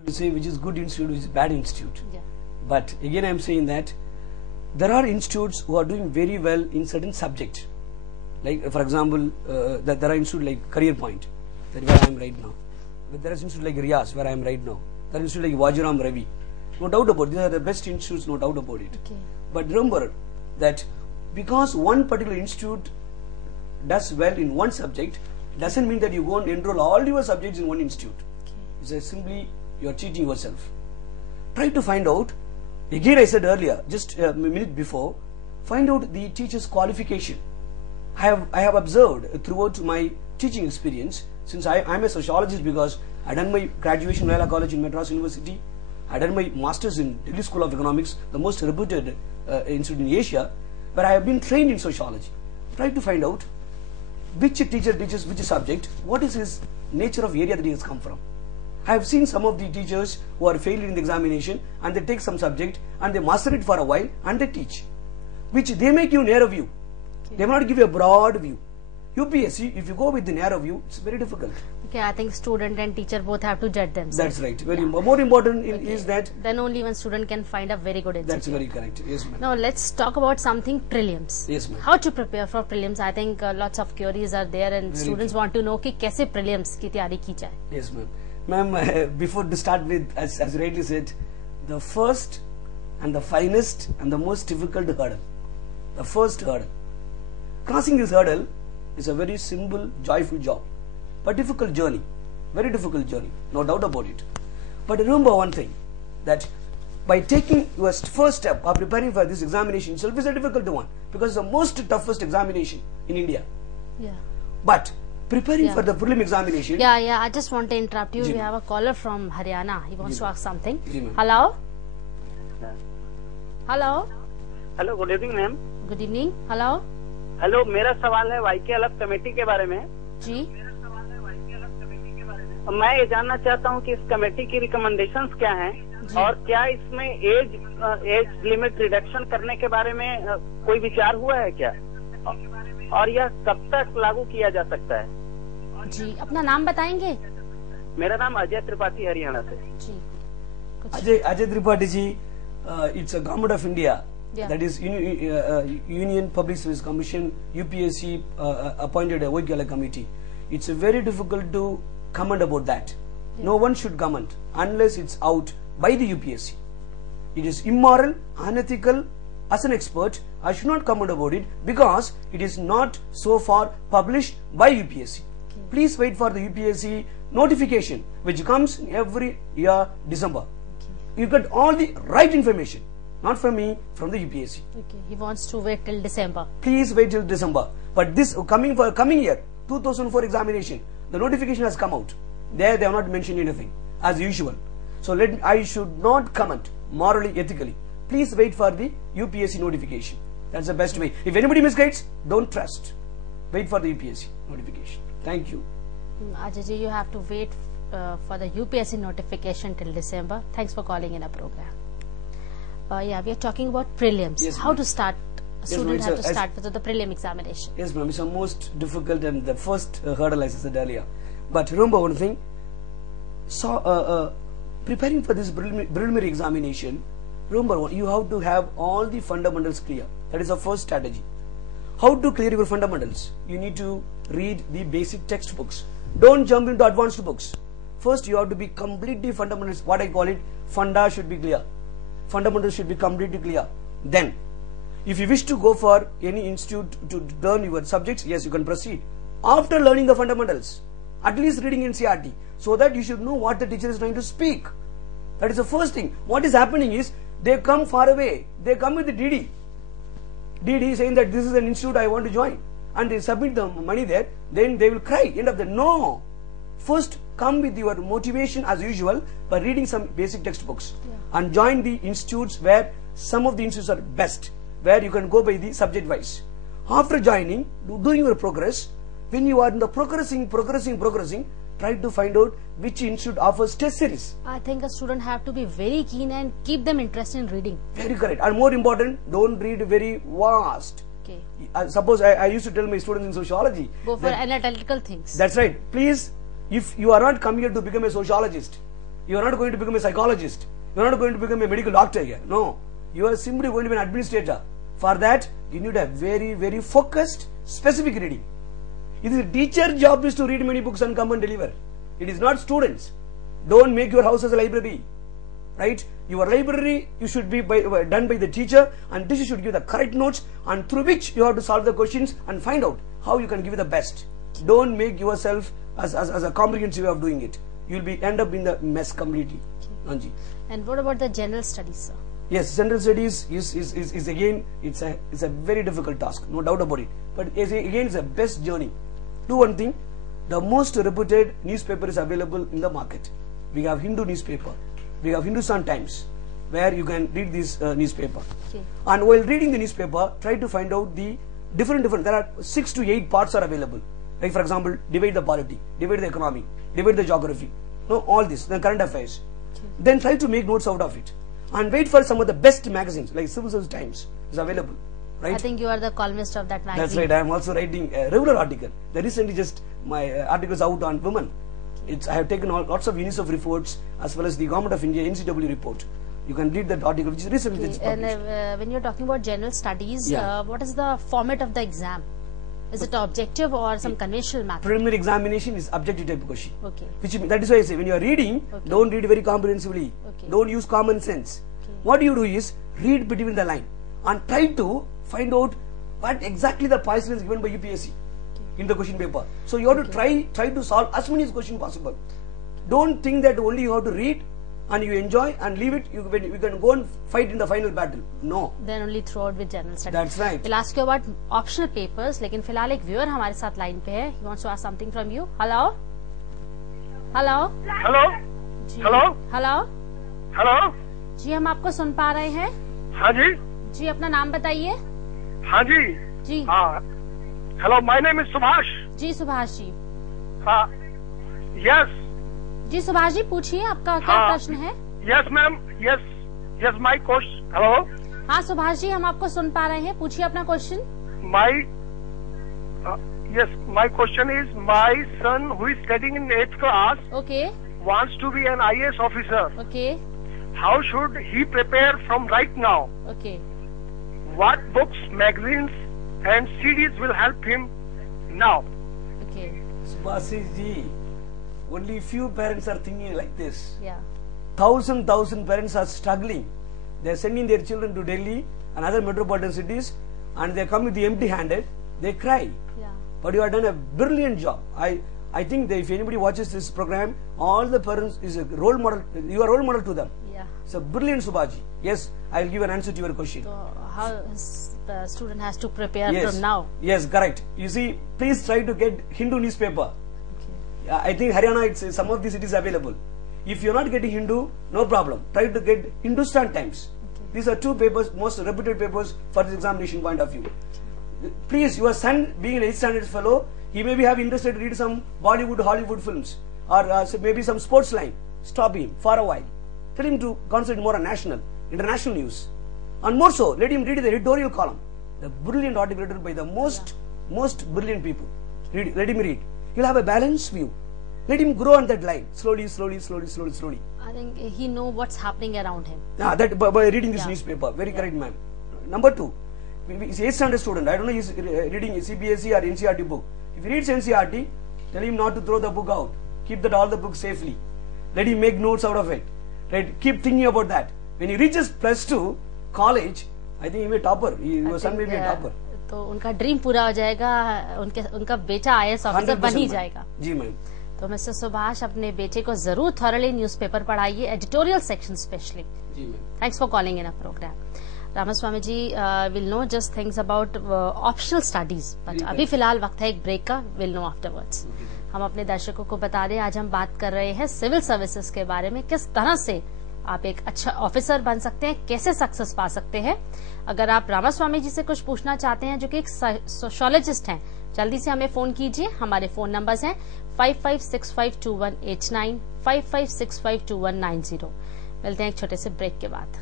difficult to say which is good institute, which is bad institute. Yeah. But again, I am saying that there are institutes who are doing very well in certain subject. Like for example, that there are institutes like Career Point, that where I am right now. But there is institute like Riyas, where I am right now. There is institute like Vajiram Ravi. No doubt about it. These are the best institutes, no doubt about it. Okay. But remember that because one particular institute does well in one subject, doesn't mean that you go and enroll all your subjects in one institute. Okay. It's simply you are cheating yourself. Try to find out. Again, I said earlier, just a minute before, find out the teacher's qualification. I have observed throughout my teaching experience, since I am a sociologist because I done my graduation in Loyola College in Madras University, I done my masters in Delhi School of Economics, the most reputed institute in Asia, where I have been trained in sociology. Try to find out which teacher teaches which subject, what is his nature of area that he has come from. I have seen some of the teachers who are failed in the examination and they take some subject and they master it for a while and they teach, which they make you narrow view. Okay. They will not give you a broad view. UPSC, if you go with the narrow view, it's very difficult. Okay, I think student and teacher both have to judge themselves. That's right. Very more important is that. Then only one student can find a very good institute. That's very correct. Yes, ma'am. Now let's talk about something prelims. Yes, ma'am. How to prepare for prelims? I think lots of queries are there and Very students want to know कि कैसे prelims की तैयारी की जाए. Yes, ma'am. Ma'am, before to start with, as rightly said, the first and the finest and the most difficult hurdle. The first hurdle. Crossing this hurdle is a very simple, joyful job, but difficult journey. Very difficult journey, no doubt about it. But remember one thing, that by taking your first step of preparing for this examination itself is a difficult one, because it's the most toughest examination in India. Yeah. But preparing for the prelim examination. Yeah. I just want to interrupt you. Ji. We have a caller from Haryana. He wants Ji. to ask something. Ji, ma'am. Hello. Hello. Hello good evening ma'am. Good evening. Hello. Hello, मेरा सवाल है वाईके अलग committee के बारे में. जी. मैं ये जानना चाहता हूँ कि इस कमेटी की रिकमेंडेशंस क्या हैं और क्या इसमें एज लिमिट रिडक्शन करने के बारे में कोई विचार हुआ है क्या, और यह कब तक लागू किया जा सकता है. जी, अपना नाम बताएंगे. मेरा नाम अजय त्रिपाठी, हरियाणा से. जी. Ajay Tripathi ji, it's a government of India. Yeah. That is Union Public Service Commission, UPSC appointed a Vaikala committee. It's very difficult to comment about that. Yeah. No one should comment unless it's out by the UPSC. It is immoral, unethical. As an expert, I should not comment about it because it is not so far published by UPSC. Okay. Please wait for the UPSC notification, which comes in every year December. Okay. You get all the right information, not from me, from the UPSC. Okay. He wants to wait till December. Please wait till December. But this coming year, 2004 examination, the notification has come out. There they have not mentioned anything as usual. So I should not comment morally, ethically. Please wait for the UPSC notification. That's the best way. If anybody misguides, don't trust. Wait for the UPSC notification. Thank you. Ajay ji, you have to wait for the UPSC notification till December. Thanks for calling in a program. Yeah, we are talking about prelims. Yes, how ma'am. to start? Yes, Students ma'am, have to start with the prelim examination. Yes, ma'am. It's the most difficult and the first hurdle, as I said earlier. But remember one thing. So, preparing for this preliminary examination, remember you have to have all the fundamentals clear. That is the first strategy. How to clear your fundamentals? You need to read the basic textbooks. Don't jump into advanced books. First, you have to be completely fundamentals. What I call it, funda should be clear. Fundamentals should be completely clear. Then, if you wish to go for any institute to learn your subjects, yes, you can proceed. After learning the fundamentals, at least reading NCERT, so that you should know what the teacher is trying to speak. That is the first thing. What is happening is, they come far away. They come with the DD. DD saying that this is an institute I want to join. And they submit the money there, then they will cry. End of the no. First, come with your motivation as usual by reading some basic textbooks. Yeah. And join the institutes where some of the institutes are best, where you can go by the subject wise. After joining, doing your progress, when you are in the progressing, try to find out which institute offers test series. I think a student have to be very keen and keep them interested in reading. Very correct. And more important, don't read very vast. Okay. Suppose I used to tell my students in sociology. Go for analytical things. That's right. Please, if you are not come here to become a sociologist, You are not going to become a psychologist. You are not going to become a medical doctor here. No. You are simply going to be an administrator. For that, you need a very, very focused, specific reading. It is a teacher's job is to read many books and come and deliver. It is not students. Don't make your house as a library. Right? Your library, you should be done by the teacher, and teacher should give the correct notes, and through which you have to solve the questions and find out how you can give the best. Don't make yourself as a comprehensive way of doing it. You will be end up in the mess completely. Anji. And what about the general studies, sir? Yes, general studies is again, it's a very difficult task, no doubt about it. But again, it's a best journey. Do one thing. The most reputed newspaper is available in the market. We have Hindu newspaper. We have Hindustan Times, where you can read this newspaper. Okay. And while reading the newspaper, try to find out the different. There are 6 to 8 parts are available. Like for example, divide the polity, divide the economy, divide the geography. No, all this, the current affairs. Okay. Then try to make notes out of it, and wait for some of the best magazines like Civil Service Times is available. Right? I think you are the columnist of that magazine. That's right. I am also writing a regular article. The recently just my articles out on women. I have taken lots of UNICEF reports as well as the Government of India NCW report. You can read that article which is recently published. And when you're talking about general studies, what is the format of the exam? Is it objective or some conventional method? Preliminary examination is objective type question. Okay. That is why I say when you are reading, don't read very comprehensively. Okay. Don't use common sense. Okay. What you do is read between the line and try to find out what exactly the poison is given by UPSC in the question paper. So you have to try to solve as many questions possible. Don't think that only you have to read and you enjoy and leave it. You can go and fight in the final battle. No. Then only throw out with general studies. That's right. We'll ask you about optional papers. लेकिन फिलहाल एक viewer हमारे साथ line पे है. He wants to ask something from you. Hello. Hello. Hello hello Hello. Hello जी हम आपको सुन पा रहे हैं. हाँ जी जी अपना नाम बताइए. हाँ जी जी. हाँ hello my name is Subhash ji Subhash ji. हाँ यस जी सुभाष जी पूछिए आपका क्या प्रश्न है. Yes ma'am yes yes my question hello हाँ सुभाष जी हम आपको सुन पा रहे हैं. पूछिए अपना question. My yes my question is my son who is studying in 8th class Okay. wants to be an IAS officer. Okay. How should he prepare from right now? Okay. What books, magazines and CDs will help him now? Okay. Subhashi ji, only few parents are thinking like this. Yeah. Thousand parents are struggling. They are sending their children to Delhi and other metropolitan cities, and they come with the empty-handed. They cry. Yeah. But you have done a brilliant job. I think that if anybody watches this program, all the parents is a role model. You are a role model to them. Yeah. It's a brilliant Subhaji. Yes, I will give an answer to your question. So how the student has to prepare Yes. from now? Yes, correct. You see, please try to get Hindu newspaper. Okay. I think Haryana, it's some of the cities available. If you're not getting Hindu, no problem. Try to get Hindustan Times. Okay. These are two papers, most reputed papers for this examination point of view. Please, your son being an 8th standard fellow, he may be have interested to read some Bollywood, Hollywood films, or maybe some sports line. Stop him for a while. Tell him to concentrate more on national, international news. And more so, let him read the editorial column. The brilliant article written by the most brilliant people. Let him read. He'll have a balanced view. Let him grow on that line. Slowly. I think he know what's happening around him. That by reading this newspaper. Very correct, ma'am. Number 2. He's 8th standard student. I don't know he's reading a CBSE or NCERT book. If he reads NCERT, tell him not to throw the book out. Keep all the books safely. Let him make notes out of it. Right? Keep thinking about that. When he reaches +2 college, I think he may topper. Your son may be a topper. तो उनका dream पूरा हो जाएगा. उनका बेटा IAS officer बन ही जाएगा. जी मैम. तो मिस्टर सुभाष अपने बेटे को जरूर थॉरली न्यूज़पेपर पढ़ाइए, एडिटोरियल सेक्शन स्पेशली. जी ma'am. Thanks for calling in a program. Ramaswami ji will know just things about optional studies, but अभी फिलहाल वक्त है एक ब्रेक का. Will know afterwards. हम अपने दर्शकों को बता दें, आज हम बात कर रहे हैं सिविल सर्विसेज के बारे में. किस तरह से आप एक अच्छा ऑफिसर बन सकते हैं, कैसे सक्सेस पा सकते हैं. अगर आप रामास्वामी जी से कुछ पूछना चाहते हैं, जो कि एक सोशियोलॉजिस्ट हैं, जल्दी से हमें फोन कीजिए. हमारे फोन नंबर्स हैं 55652189, 55652190. मिलते हैं एक छोटे से ब्रेक के बाद.